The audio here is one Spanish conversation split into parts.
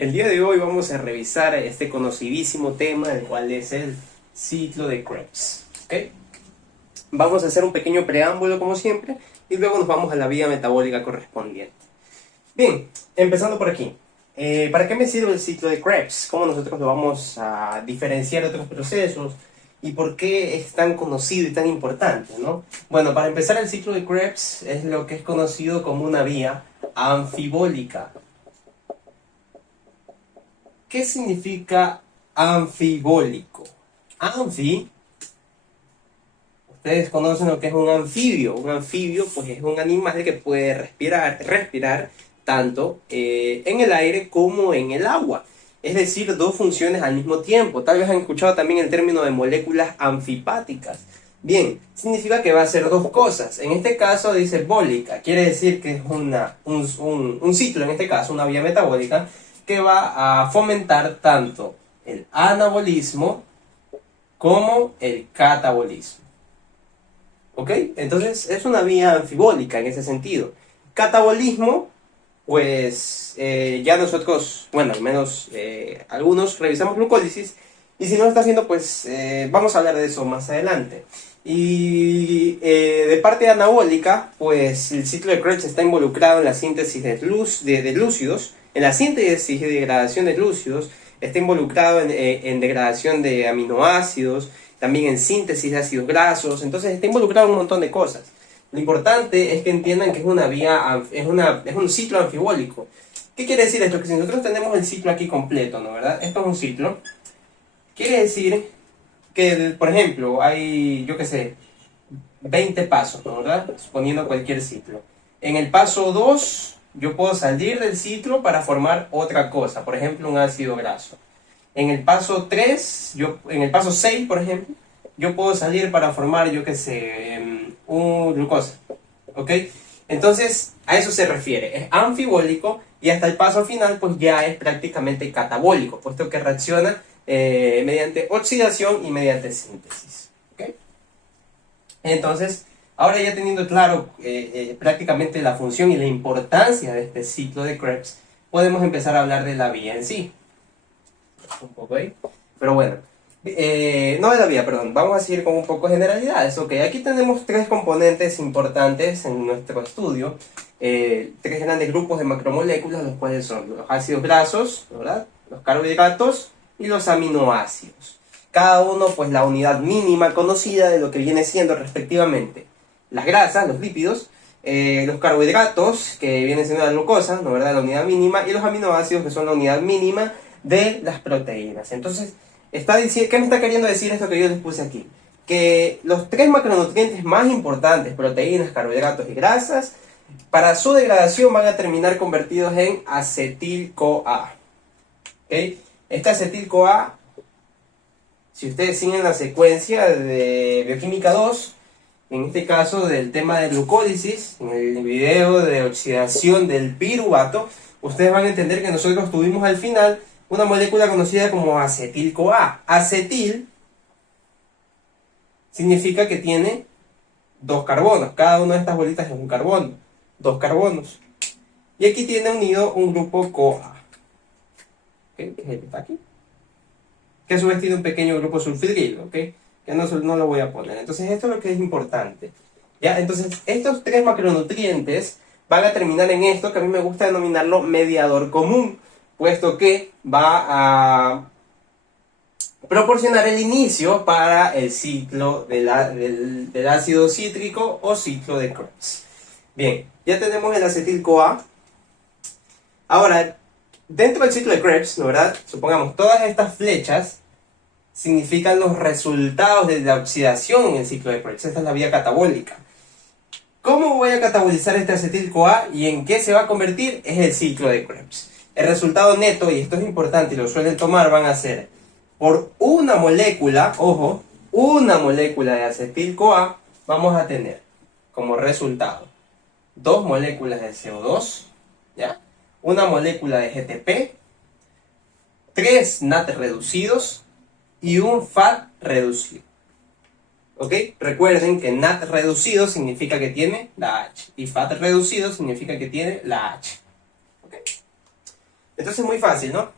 El día de hoy vamos a revisar este conocidísimo tema, el cual es el ciclo de Krebs. ¿Ok? Vamos a hacer un pequeño preámbulo como siempre y luego nos vamos a la vía metabólica correspondiente. Bien, empezando por aquí. ¿Para qué me sirve el ciclo de Krebs? ¿Cómo nosotros lo vamos a diferenciar de otros procesos? ¿Y por qué es tan conocido y tan importante, ¿no? Bueno, para empezar, el ciclo de Krebs es lo que es conocido como una vía anfibólica. ¿Qué significa anfibólico? Anfi, ustedes conocen lo que es un anfibio. Un anfibio, pues, es un animal que puede respirar tanto en el aire como en el agua. Es decir, dos funciones al mismo tiempo. Tal vez han escuchado también el término de moléculas anfipáticas. Bien, significa que va a hacer dos cosas. En este caso dice bólica, quiere decir que es un ciclo, en este caso una vía metabólica, que va a fomentar tanto el anabolismo como el catabolismo. ¿Ok? Entonces es una vía anfibólica en ese sentido. Catabolismo, pues ya nosotros, bueno, al menos algunos revisamos glucólisis, y si no lo está haciendo, pues vamos a hablar de eso más adelante. Y de parte anabólica, pues el ciclo de Krebs está involucrado en la síntesis de glúcidos, en la síntesis y degradación de glúcidos, está involucrado en degradación de aminoácidos, también en síntesis de ácidos grasos, entonces está involucrado en un montón de cosas. Lo importante es que entiendan que es una vía, es un ciclo anfibólico. ¿Qué quiere decir esto? Que si nosotros tenemos el ciclo aquí completo, ¿no? ¿Verdad? Esto es un ciclo. Quiere decir que, por ejemplo, hay, yo qué sé, 20 pasos, ¿no? ¿Verdad? Suponiendo cualquier ciclo. En el paso 2, yo puedo salir del ciclo para formar otra cosa, por ejemplo, un ácido graso. En el paso 3, en el paso 6, por ejemplo, yo puedo salir para formar, yo qué sé, un glucosa. ¿Ok? Entonces, a eso se refiere. Es anfibólico y hasta el paso final, pues ya es prácticamente catabólico, puesto que reacciona mediante oxidación y mediante síntesis. ¿Ok? Entonces, ahora ya teniendo claro prácticamente la función y la importancia de este ciclo de Krebs, podemos empezar a hablar de la vía en sí. Un poco ahí. Pero bueno, no de la vía, perdón. Vamos a seguir con un poco de generalidades. Ok, aquí tenemos tres componentes importantes en nuestro estudio. Tres grandes grupos de macromoléculas, los cuales son los ácidos grasos, ¿verdad? Los carbohidratos y los aminoácidos. Cada uno, pues, la unidad mínima conocida de lo que viene siendo respectivamente las grasas, los lípidos, los carbohidratos, que viene siendo la glucosa, ¿no? ¿Verdad? La unidad mínima, y los aminoácidos, que son la unidad mínima de las proteínas. Entonces, ¿qué me está queriendo decir esto que yo les puse aquí? Que los tres macronutrientes más importantes, proteínas, carbohidratos y grasas, para su degradación van a terminar convertidos en acetil-CoA. ¿Okay? Este acetil-CoA, si ustedes siguen la secuencia de bioquímica 2, en este caso del tema de glucólisis, en el video de oxidación del piruvato, ustedes van a entender que nosotros tuvimos al final una molécula conocida como acetil-CoA. Acetil significa que tiene dos carbonos. Cada una de estas bolitas es un carbono. Dos carbonos. Y aquí tiene unido un grupo CoA. ¿Okay? Que es el que está aquí. Que a su vez tiene un pequeño grupo sulfidrilo. ¿Okay? Que no lo voy a poner. Entonces esto es lo que es importante. ¿Ya? Entonces estos tres macronutrientes van a terminar en esto que a mí me gusta denominarlo mediador común, puesto que va a proporcionar el inicio para el ciclo del ácido cítrico o ciclo de Krebs. Bien, ya tenemos el acetil-CoA. Ahora, dentro del ciclo de Krebs, ¿no? ¿Verdad? Supongamos, todas estas flechas significan los resultados de la oxidación en el ciclo de Krebs. Esta es la vía catabólica. ¿Cómo voy a catabolizar este acetil-CoA y en qué se va a convertir? Es el ciclo de Krebs. El resultado neto, y esto es importante y lo suelen tomar, van a ser por una molécula, ojo, una molécula de acetil-CoA, vamos a tener como resultado dos moléculas de CO2, ¿ya? Una molécula de GTP, tres NAT reducidos y un FAT reducido. ¿Ok? Recuerden que NAT reducido significa que tiene la H y FAT reducido significa que tiene la H. ¿Ok? Entonces es muy fácil, ¿no?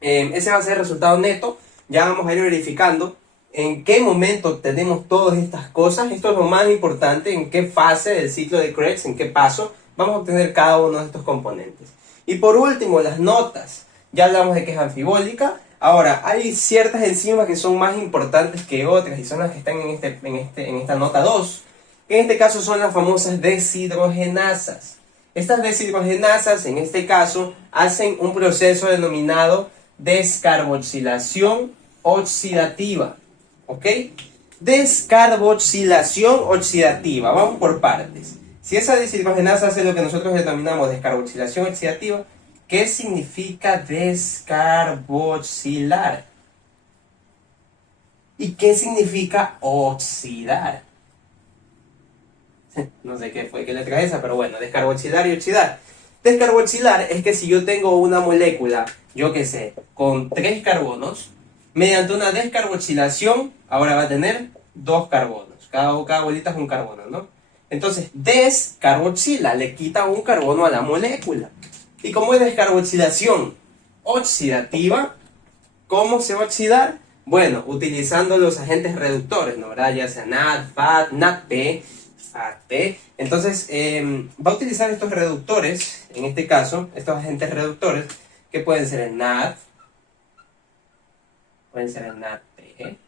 Ese va a ser el resultado neto. Ya vamos a ir verificando en qué momento tenemos todas estas cosas. Esto es lo más importante, en qué fase del ciclo de Krebs, en qué paso vamos a obtener cada uno de estos componentes. Y por último, las notas. Ya hablamos de que es anfibólica. Ahora, hay ciertas enzimas que son más importantes que otras y son las que están en esta nota 2. En este caso son las famosas deshidrogenasas. Estas deshidrogenasas, en este caso, hacen un proceso denominado descarboxilación oxidativa. ¿Ok? Descarboxilación oxidativa. Vamos por partes. Si esa deshidrogenasa hace lo que nosotros denominamos descarboxilación oxidativa, ¿qué significa descarboxilar? ¿Y qué significa oxidar? No sé qué fue, qué letra es esa, pero bueno, descarboxilar y oxidar. Descarboxilar es que si yo tengo una molécula, yo qué sé, con 3 carbonos, mediante una descarboxilación, ahora va a tener 2 carbonos. Cada bolita es un carbono, ¿no? Entonces, descarboxila, le quita un carbono a la molécula. ¿Y cómo es descarboxilación oxidativa? ¿Cómo se va a oxidar? Bueno, utilizando los agentes reductores, ¿no? ¿Verdad? Ya sea NAD, FAD, NADP, FADP. Entonces, va a utilizar estos reductores, en este caso, estos agentes reductores, que pueden ser el NAD, pueden ser el NADP,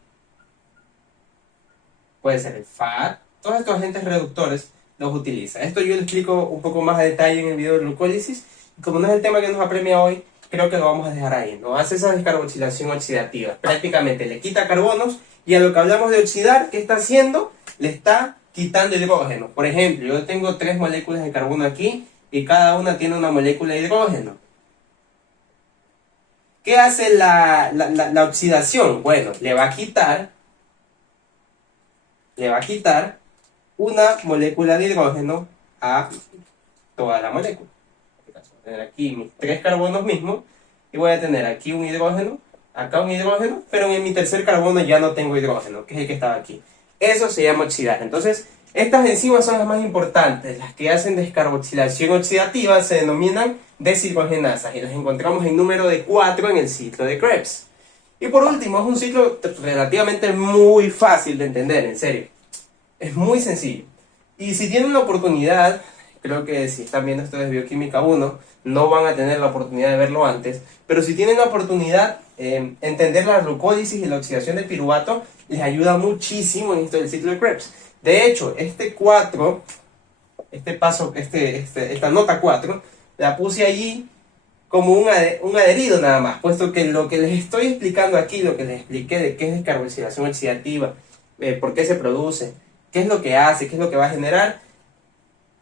puede ser el FAD. Todos estos agentes reductores los utiliza. Esto yo lo explico un poco más a detalle en el video de glucólisis. Como no es el tema que nos apremia hoy, creo que lo vamos a dejar ahí, ¿no? Hace esa descarboxilación oxidativa. Prácticamente le quita carbonos y a lo que hablamos de oxidar, ¿qué está haciendo? Le está quitando hidrógeno. Por ejemplo, yo tengo 3 moléculas de carbono aquí y cada una tiene una molécula de hidrógeno. ¿Qué hace la oxidación? Bueno, le va a quitar una molécula de hidrógeno a toda la molécula. Voy a tener aquí mis 3 carbonos mismos y voy a tener aquí un hidrógeno, acá un hidrógeno, pero en mi tercer carbono ya no tengo hidrógeno, que es el que estaba aquí. Eso se llama oxidar. Entonces, estas enzimas son las más importantes, las que hacen descarboxilación oxidativa se denominan deshidrogenasas y las encontramos en número de 4 en el ciclo de Krebs. Y por último, es un ciclo relativamente muy fácil de entender, en serio. Es muy sencillo. Y si tienen la oportunidad, creo que si están viendo esto de Bioquímica 1, no van a tener la oportunidad de verlo antes, pero si tienen la oportunidad, entender la glucólisis y la oxidación del piruvato les ayuda muchísimo en esto del ciclo de Krebs. De hecho, esta nota 4, la puse allí como un adherido nada más, puesto que lo que les estoy explicando aquí, lo que les expliqué de qué es descarboxilación oxidativa, por qué se produce, qué es lo que hace, qué es lo que va a generar,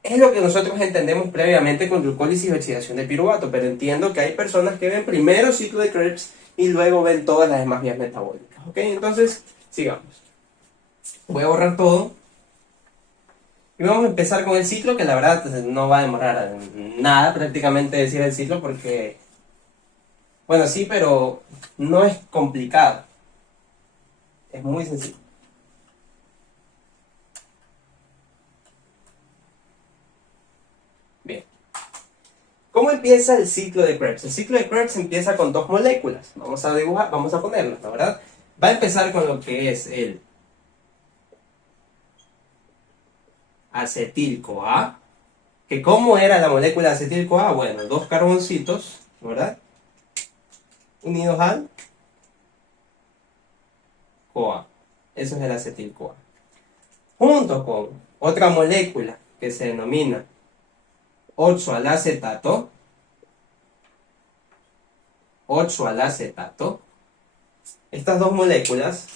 es lo que nosotros entendemos previamente con glucólisis y oxidación de piruvato, pero entiendo que hay personas que ven primero ciclo de Krebs y luego ven todas las demás vías metabólicas. ¿Ok? Entonces, sigamos. Voy a borrar todo. Y vamos a empezar con el ciclo, que la verdad no va a demorar nada prácticamente decir el ciclo porque, bueno, sí, pero no es complicado. Es muy sencillo. Bien. ¿Cómo empieza el ciclo de Krebs? El ciclo de Krebs empieza con 2 moléculas. Vamos a dibujar, vamos a ponerlas, ¿la verdad? Va a empezar con lo que es el acetil-CoA. ¿Que cómo era la molécula de acetil-CoA? Bueno, 2 carboncitos, ¿verdad? Unidos al CoA. Eso es el acetil-CoA. Junto con otra molécula que se denomina oxoalacetato. Estas 2 moléculas,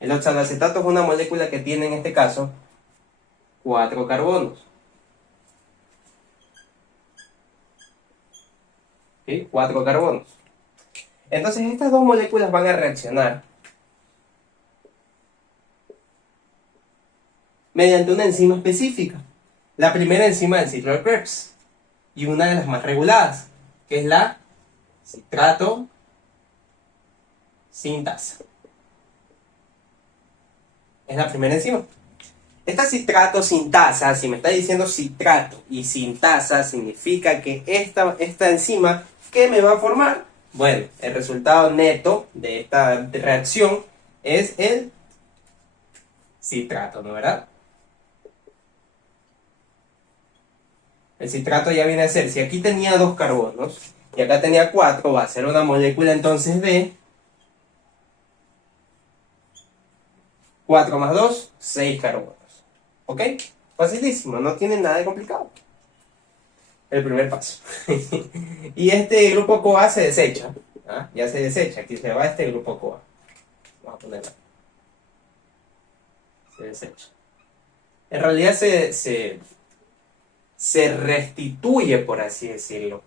el oxoalacetato es una molécula que tiene en este caso 4 carbonos. ¿Sí? 4 carbonos. Entonces estas 2 moléculas van a reaccionar mediante una enzima específica. La primera enzima del ciclo de Krebs y una de las más reguladas, que es la citrato sintasa. Es la primera enzima. Esta citrato sintasa, si me está diciendo citrato y sintasa, significa que esta enzima, ¿qué me va a formar? Bueno, el resultado neto de esta reacción es el citrato, ¿no verdad? El citrato ya viene a ser, si aquí tenía 2 carbonos y acá tenía 4, va a ser una molécula entonces de 4 más 2, 6 carbonos. ¿Ok? Facilísimo, no tiene nada de complicado. El primer paso. Y este grupo CoA se desecha. ¿Ah? Ya se desecha, aquí se va este grupo CoA. Vamos a ponerlo. Se desecha. En realidad se restituye, por así decirlo.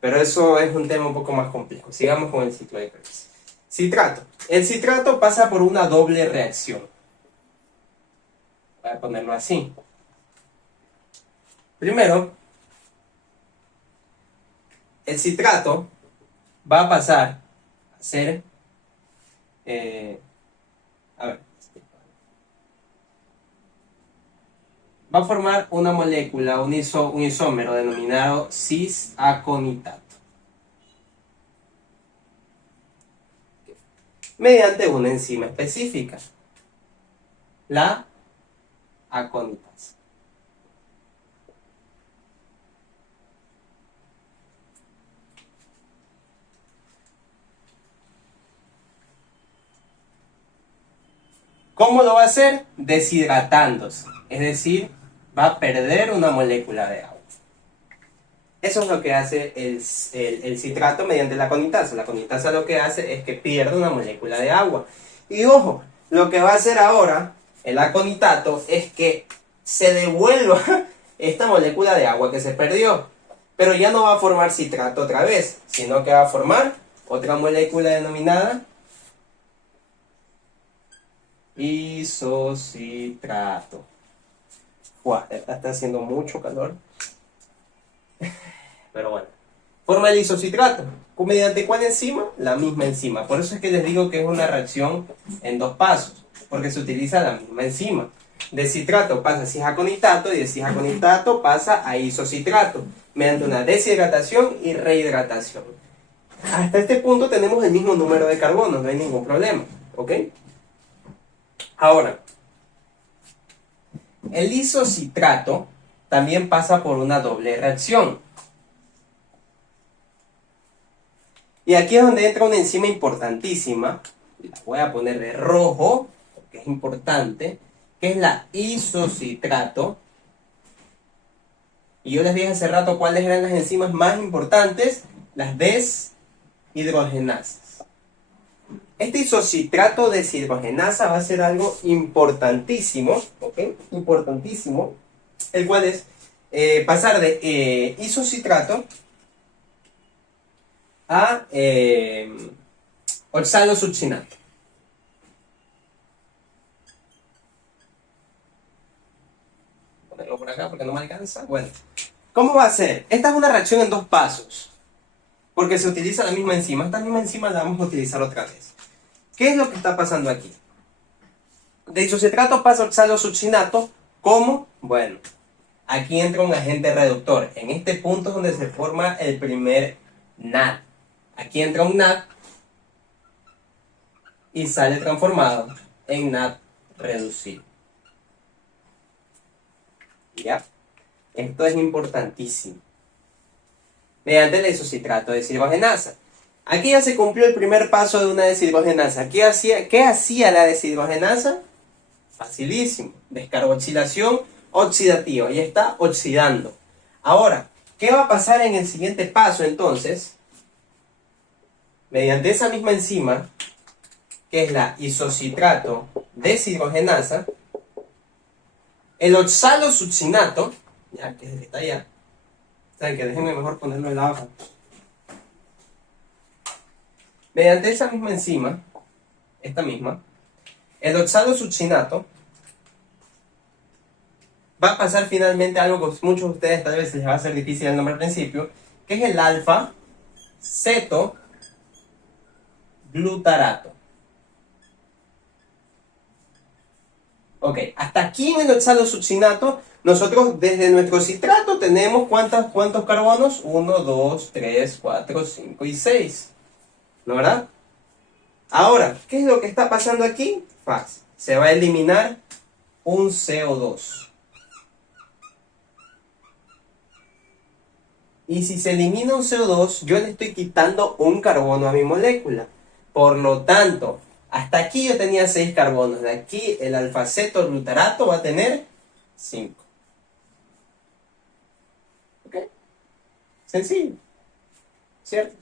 Pero eso es un tema un poco más complejo. Sigamos con el ciclo de Krebs. Citrato. El citrato pasa por una doble reacción. Voy a ponerlo así. Primero, el citrato va a pasar a ser... a ver. Va a formar una molécula, un isómero denominado cis-aconitato. Mediante una enzima específica, la aconitasa. ¿Cómo lo va a hacer? Deshidratándose. Es decir, va a perder una molécula de agua. Eso es lo que hace el citrato mediante la aconitasa. La aconitasa lo que hace es que pierde una molécula de agua. Y ojo, lo que va a hacer ahora el aconitato es que se devuelva esta molécula de agua que se perdió. Pero ya no va a formar citrato otra vez, sino que va a formar otra molécula denominada isocitrato. Wow, está haciendo mucho calor. Pero bueno. Forma el isocitrato. ¿Mediante cuál enzima? La misma enzima. Por eso es que les digo que es una reacción en 2 pasos. Porque se utiliza la misma enzima. De citrato pasa a cis-aconitato y de cis-aconitato pasa a isocitrato. Mediante una deshidratación y rehidratación. Hasta este punto tenemos el mismo número de carbonos. No hay ningún problema. ¿Ok? Ahora, el isocitrato también pasa por una doble reacción. Y aquí es donde entra una enzima importantísima, la voy a poner de rojo, porque es importante, que es la isocitrato. Y yo les dije hace rato cuáles eran las enzimas más importantes, las deshidrogenasas. Este isocitrato deshidrogenasa va a ser algo importantísimo, ¿ok? Importantísimo, el cual es pasar de isocitrato a oxalosuccinato. Ponerlo por acá porque no me alcanza. Bueno, ¿cómo va a ser? Esta es una reacción en 2 pasos, porque se utiliza la misma enzima. Esta misma enzima la vamos a utilizar otra vez. ¿Qué es lo que está pasando aquí? De isocitrato pasa a oxalosuccinato. ¿Cómo? Bueno, aquí entra un agente reductor. En este punto es donde se forma el primer NAD. Aquí entra un NAD y sale transformado en NAD reducido. ¿Ya? Esto es importantísimo. Mediante el isocitrato de deshidrogenasa. Aquí ya se cumplió el primer paso de una deshidrogenasa. ¿Qué hacía la deshidrogenasa? Facilísimo. Descarboxilación oxidativa. Ya está oxidando. Ahora, ¿qué va a pasar en el siguiente paso entonces? Mediante esa misma enzima, que es la isocitrato deshidrogenasa, el oxalosuccinato, ya que está allá, saben que déjenme mejor ponerlo en la hoja. Mediante esa misma enzima, esta misma, el oxalosuccinato va a pasar finalmente algo que muchos de ustedes tal vez les va a ser difícil el nombre al principio, que es el alfa-cetoglutarato. Ok, hasta aquí en el oxalosuccinato, nosotros desde nuestro citrato tenemos ¿cuántos carbonos? 1, 2, 3, 4, 5 y 6. ¿No, verdad? Ahora, ¿qué es lo que está pasando aquí? Fácil. Se va a eliminar un CO2. Y si se elimina un CO2, yo le estoy quitando un carbono a mi molécula. Por lo tanto, hasta aquí yo tenía 6 carbonos. De aquí el alfaceto glutarato va a tener 5. ¿Ok? Sencillo, ¿cierto?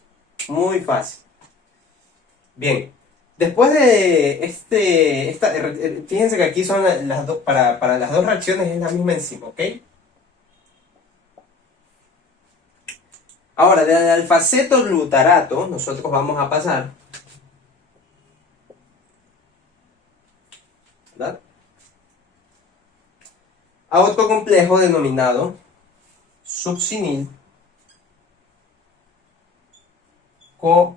Muy fácil. Bien. Después de fíjense que aquí son las dos, para las dos reacciones es la misma enzima, ¿ok? Ahora, del alfaceto glutarato, nosotros vamos a pasar, ¿verdad?, a otro complejo denominado succinil CoA.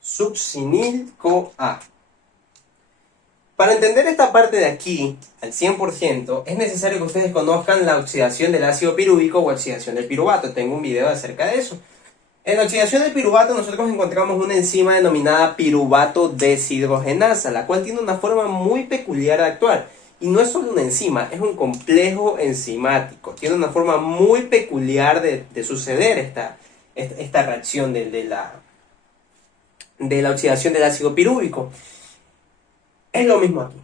Succinil CoA. Para entender esta parte de aquí al 100%, es necesario que ustedes conozcan la oxidación del ácido pirúvico o oxidación del piruvato. Tengo un video acerca de eso. En la oxidación del piruvato nosotros encontramos una enzima denominada piruvato deshidrogenasa, la cual tiene una forma muy peculiar de actuar. Y no es solo una enzima, es un complejo enzimático. Tiene una forma muy peculiar de suceder esta reacción de la oxidación del ácido pirúvico. Es lo mismo aquí.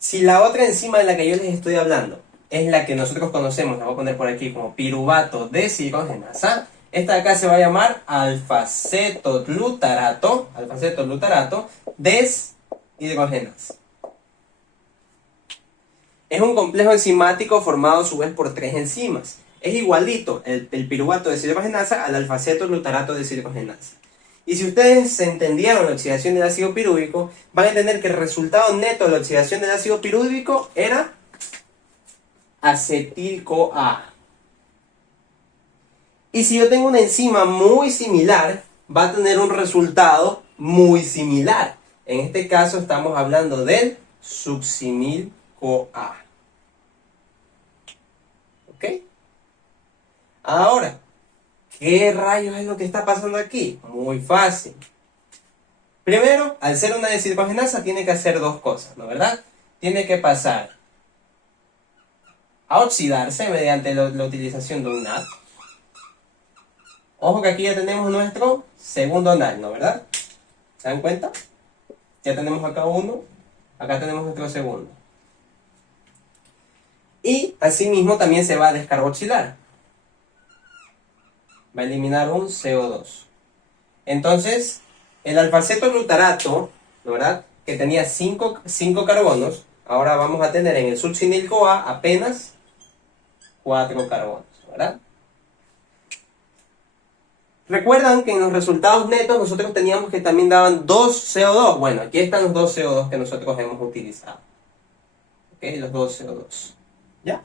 Si la otra enzima de la que yo les estoy hablando es la que nosotros conocemos, la voy a poner por aquí como piruvato deshidrogenasa, esta de acá se va a llamar alfaceto-glutarato deshidrogenasa. Es un complejo enzimático formado a su vez por 3 enzimas. Es igualito el piruvato deshidrogenasa al alfaceto-glutarato deshidrogenasa. Y si ustedes entendieron la oxidación del ácido pirúvico, van a entender que el resultado neto de la oxidación del ácido pirúvico era acetil-CoA. Y si yo tengo una enzima muy similar, va a tener un resultado muy similar. En este caso estamos hablando del succinil-CoA. ¿Ok? Ahora, ¿qué rayos es lo que está pasando aquí? Muy fácil. Primero, al ser una deshidrogenasa, tiene que hacer dos cosas, ¿no, verdad? Tiene que pasar a oxidarse mediante la utilización de un NAD. Ojo que aquí ya tenemos nuestro segundo NAD, ¿no, verdad? ¿Se dan cuenta? Ya tenemos acá uno, acá tenemos nuestro segundo. Y asimismo también se va a descarboxilar. Va a eliminar un CO2. Entonces, el alfaceto glutarato, ¿no, verdad?, que tenía 5 carbonos, ahora vamos a tener en el succinil-CoA apenas 4 carbonos, ¿verdad? Recuerdan que en los resultados netos nosotros teníamos que también daban 2 CO2. Bueno, aquí están los 2 CO2 que nosotros hemos utilizado. ¿Ok? Los 2 CO2. ¿Ya?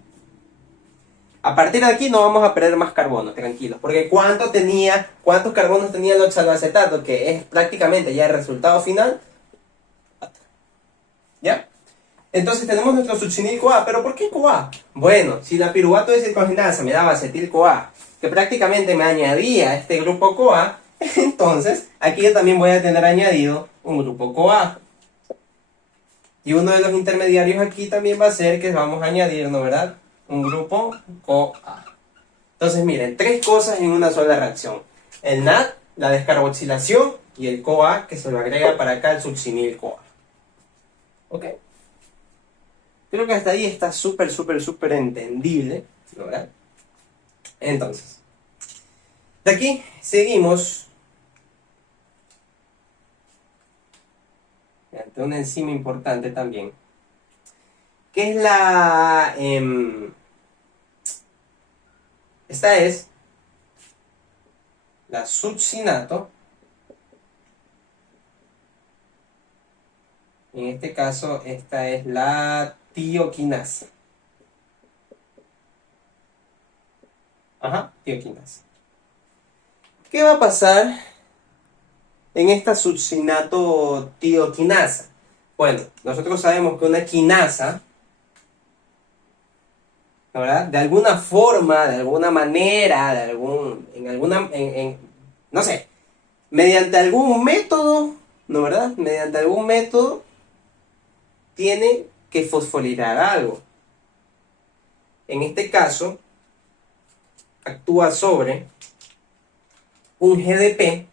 A partir de aquí no vamos a perder más carbono, tranquilos. Porque ¿cuántos carbonos tenía el oxaloacetato? Que es prácticamente ya el resultado final. ¿Ya? Entonces tenemos nuestro succinil-CoA. ¿Pero por qué CoA? Bueno, si la piruvato deshidrogenasa me daba acetil-CoA, que prácticamente me añadía este grupo CoA, entonces aquí yo también voy a tener añadido un grupo CoA. Y uno de los intermediarios aquí también va a ser que vamos a añadir, ¿no, verdad?, un grupo CoA. Entonces miren, 3 cosas en una sola reacción. El NAD, la descarboxilación y el CoA que se lo agrega para acá el succinil-CoA. ¿Ok? Creo que hasta ahí está súper, súper, súper entendible, ¿no, verdad? Entonces, de aquí seguimos ante una enzima importante también, que es esta es la succinato. En este caso, esta es la tioquinasa. Ajá, tioquinasa. ¿Qué va a pasar en esta succinato tioquinasa? Bueno, nosotros sabemos que una quinasa, ¿no, verdad? De alguna forma, de alguna manera, no sé, mediante algún método, ¿no, verdad? Mediante algún método tiene que fosforilar algo. En este caso, actúa sobre un GDP,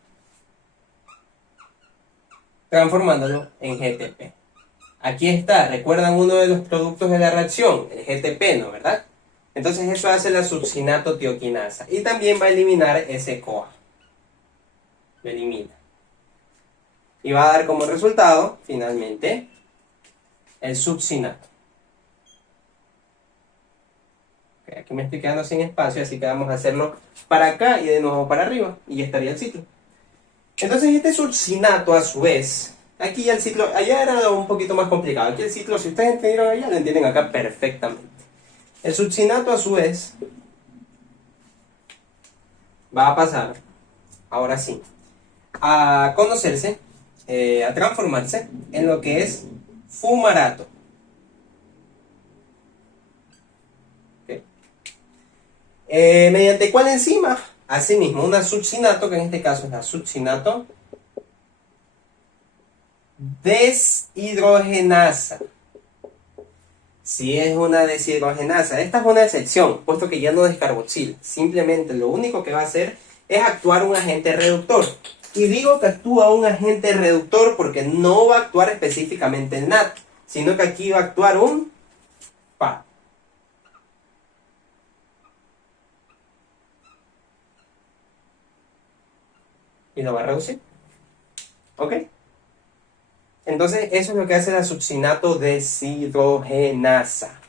transformándolo en GTP. Aquí está, recuerdan uno de los productos de la reacción, el GTP, ¿no, verdad? Entonces eso hace la succinato tioquinasa. Y también va a eliminar ese CoA. Lo elimina. Y va a dar como resultado, finalmente, el succinato. Okay, aquí me estoy quedando sin espacio, así que vamos a hacerlo para acá y de nuevo para arriba. Y ya estaría el ciclo. Entonces este succinato a su vez, aquí ya el ciclo, allá era un poquito más complicado. Aquí el ciclo, si ustedes entendieron allá, lo entienden acá perfectamente. El succinato a su vez va a pasar, ahora sí, a conocerse, a transformarse en lo que es fumarato. ¿Okay? ¿Mediante cuál enzima? Asimismo, una succinato, que en este caso es la succinato deshidrogenasa. Si es una deshidrogenasa, esta es una excepción, puesto que ya no descarboxila. Simplemente lo único que va a hacer es actuar un agente reductor. Y digo que actúa un agente reductor porque no va a actuar específicamente el NAT, sino que aquí va a actuar un PA. Y lo va a reducir. ¿Ok? Entonces eso es lo que hace la succinato deshidrogenasa.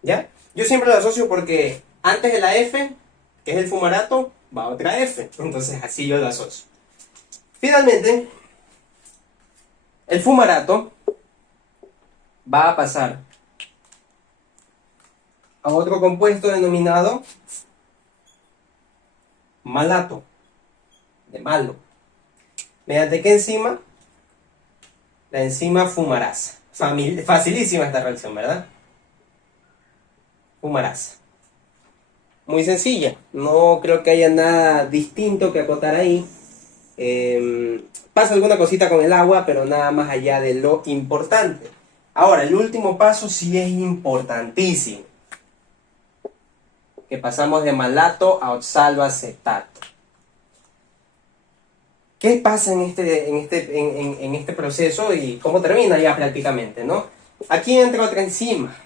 ¿Ya? Yo siempre lo asocio porque antes de la F, que es el fumarato, va otra F. Entonces así yo lo asocio. Finalmente, el fumarato va a pasar a otro compuesto denominado malato, de malo. ¿Mediante qué enzima? La enzima fumarasa. Facilísima esta reacción, ¿verdad? Fumarasa. Muy sencilla. No creo que haya nada distinto que acotar ahí. Pasa alguna cosita con el agua, pero nada más allá de lo importante. Ahora, el último paso sí es importantísimo. Que pasamos de malato a oxaloacetato. ¿Qué pasa en este proceso y cómo termina ya prácticamente, ¿no? Aquí entra otra enzima,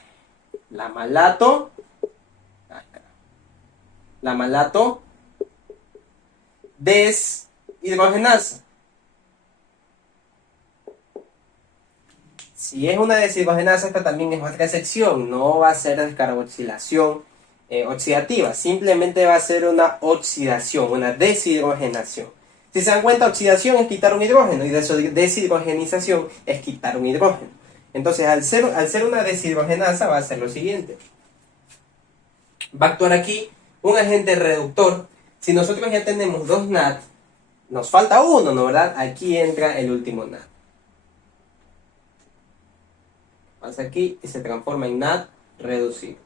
la malato deshidrogenasa. Si es una deshidrogenasa, esta también es otra excepción, no va a ser descarboxilación oxidativa, simplemente va a ser una oxidación, una deshidrogenación. Si se dan cuenta, oxidación es quitar un hidrógeno y deshidrogenización es quitar un hidrógeno. Entonces, al ser una deshidrogenasa, va a ser lo siguiente. Va a actuar aquí un agente reductor. Si nosotros ya tenemos dos NAT, nos falta uno, ¿no, verdad? Aquí entra el último NAT. Pasa aquí y se transforma en NAT reducido.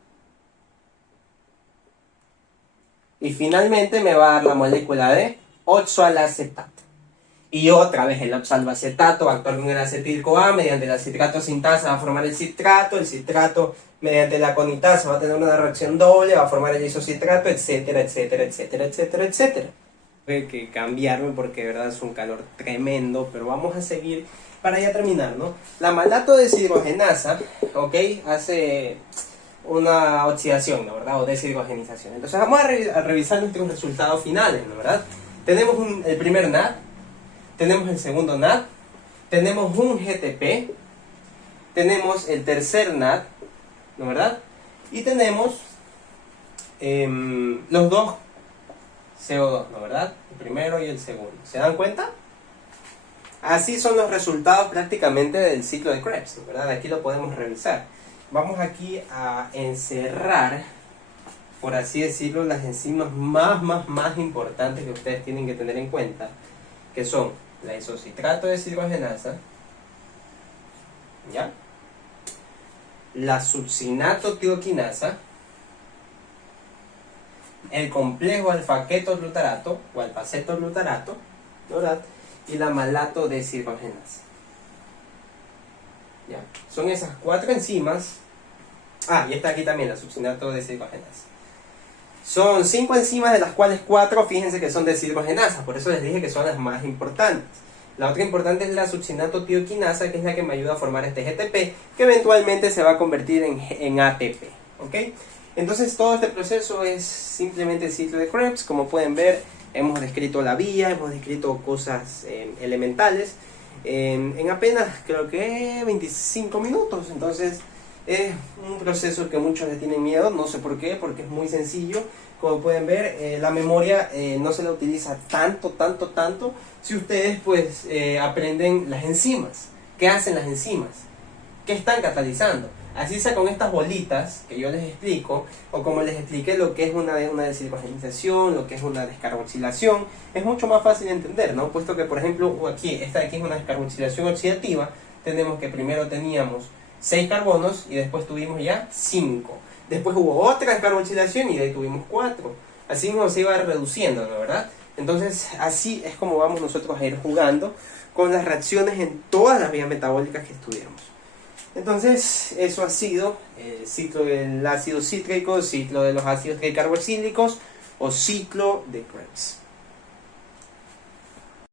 Y finalmente me va a dar la molécula de oxaloacetato. Y otra vez el oxaloacetato va a actuar con el acetil-CoA, mediante la citrato sintasa va a formar el citrato mediante la conitasa va a tener una reacción doble, va a formar el isocitrato, etcétera, etcétera, etcétera, etcétera, etcétera. Tengo que cambiarme porque de verdad es un calor tremendo, pero vamos a seguir para ya terminar, ¿no? La malato deshidrogenasa, ¿ok? Hace una oxidación, ¿no, verdad? O deshidrogenización. Entonces vamos a revisar nuestros resultados finales, ¿no, verdad? Tenemos el primer NAT, tenemos el segundo NAT, tenemos un GTP, tenemos el tercer NAT, ¿no, verdad? Y tenemos los dos CO2, ¿no, verdad? El primero y el segundo. ¿Se dan cuenta? Así son los resultados prácticamente del ciclo de Krebs, ¿no, verdad? Aquí lo podemos revisar. Vamos aquí a encerrar, por así decirlo, las enzimas más importantes que ustedes tienen que tener en cuenta, que son la isocitrato deshidrogenasa, ¿ya? La succinato-tioquinasa, el complejo alfa-keto-glutarato o alfa-ceto-glutarato, ¿verdad? Y la malato-deshidrogenasa. ¿Ya? Son esas 4 enzimas. Y está aquí también la succinato-deshidrogenasa. Son 5 enzimas, de las cuales 4, fíjense que son deshidrogenasas, por eso les dije que son las más importantes. La otra importante es la succinato-tioquinasa, que es la que me ayuda a formar este GTP, que eventualmente se va a convertir en ATP. ¿Ok? Entonces todo este proceso es simplemente el ciclo de Krebs. Como pueden ver, hemos descrito la vía, hemos descrito cosas elementales en apenas, creo que 25 minutos. Entonces es un proceso que muchos le tienen miedo, no sé por qué, porque es muy sencillo. Como pueden ver, la memoria no se la utiliza tanto si ustedes pues aprenden las enzimas. ¿Qué hacen las enzimas? ¿Qué están catalizando? Así sea con estas bolitas que yo les explico, o como les expliqué lo que es una deshidrogenización, lo que es una descarboxilación, es mucho más fácil de entender, ¿no? Puesto que, por ejemplo, esta de aquí es una descarboxilación oxidativa. Tenemos que primero teníamos 6 carbonos y después tuvimos ya 5. Después hubo otra descarboxilación y de ahí tuvimos 4. Así mismo se iba reduciendo, ¿no? ¿Verdad? Entonces, así es como vamos nosotros a ir jugando con las reacciones en todas las vías metabólicas que estudiamos. Entonces, eso ha sido el ciclo del ácido cítrico, ciclo de los ácidos tricarboxílicos o ciclo de Krebs.